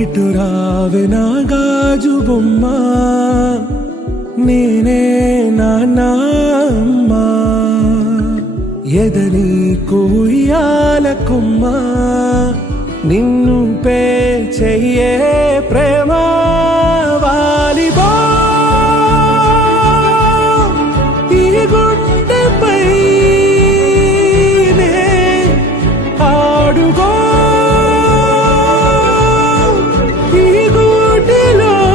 ఇటు రావే నా గాజు బొమ్మ, నేనే నాన్న అమ్మా. ఎదని కుయ్యాల కొమ్మ, నిన్ను పే చెయ్యే ప్రేమ వాలిబో. ఈ గుండెపై నే ఆడుగో, ఈ గూటిలోనే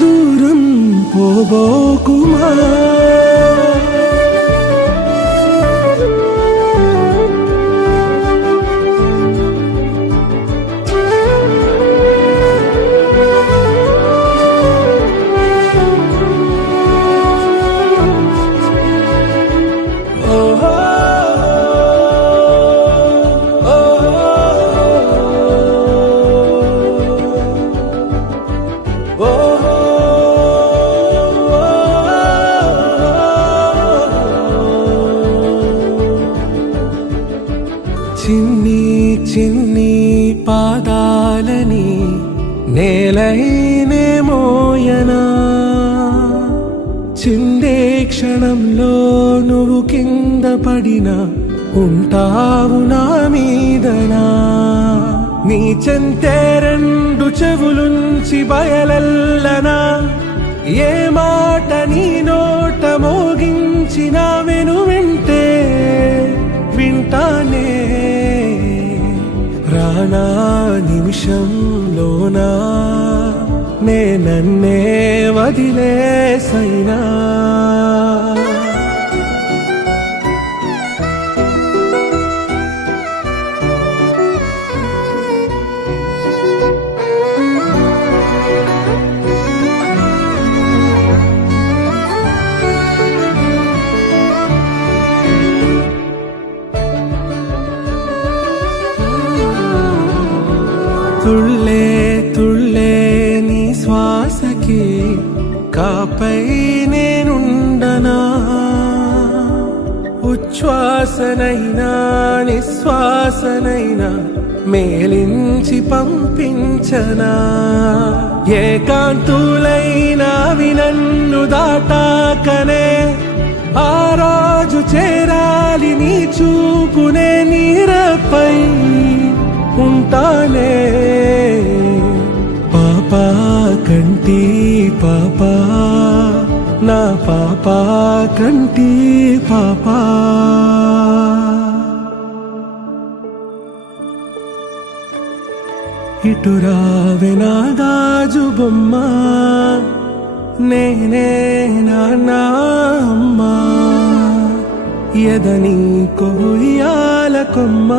దూరం పోబోకుమా. చిన్ని చిన్ని పాదాలని నేలైనే మోయనా, చిందే క్షణంలో నువ్వు కింద పడినా ఉంటావు నా మీదనా. నీ చెంతే రెండు చెవులుంచి బయలెల్లనా, ఏ మాట నీ నోట మోగించిన వెను వింటే వింటానే. రానా నిమిషంలోనా నే నన్నే వదిలేసైనా. తుళ్ళే తుళ్ళే నీ శ్వాసకి కాపై నేనుండనా, ఉచ్ఛ్వాసనైనా నిశ్వాసనైనా మేలించి పంపించనా. ఏకాంతులైనవి నన్ను దాటాకనే ఆ రోజు చేరాలి నీ చూపునే నీరపై ఉంటానే. పాపా కంటి పాపా, నా పాపా కంటి పాపా. ఇటు రావే నా గాజు బొమ్మ, నేనే నాన్న అమ్మా. ఎదని కొయ్యాల కొమ్మ,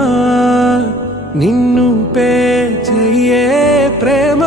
నిన్ను పే చెయ్యే ప్రేమ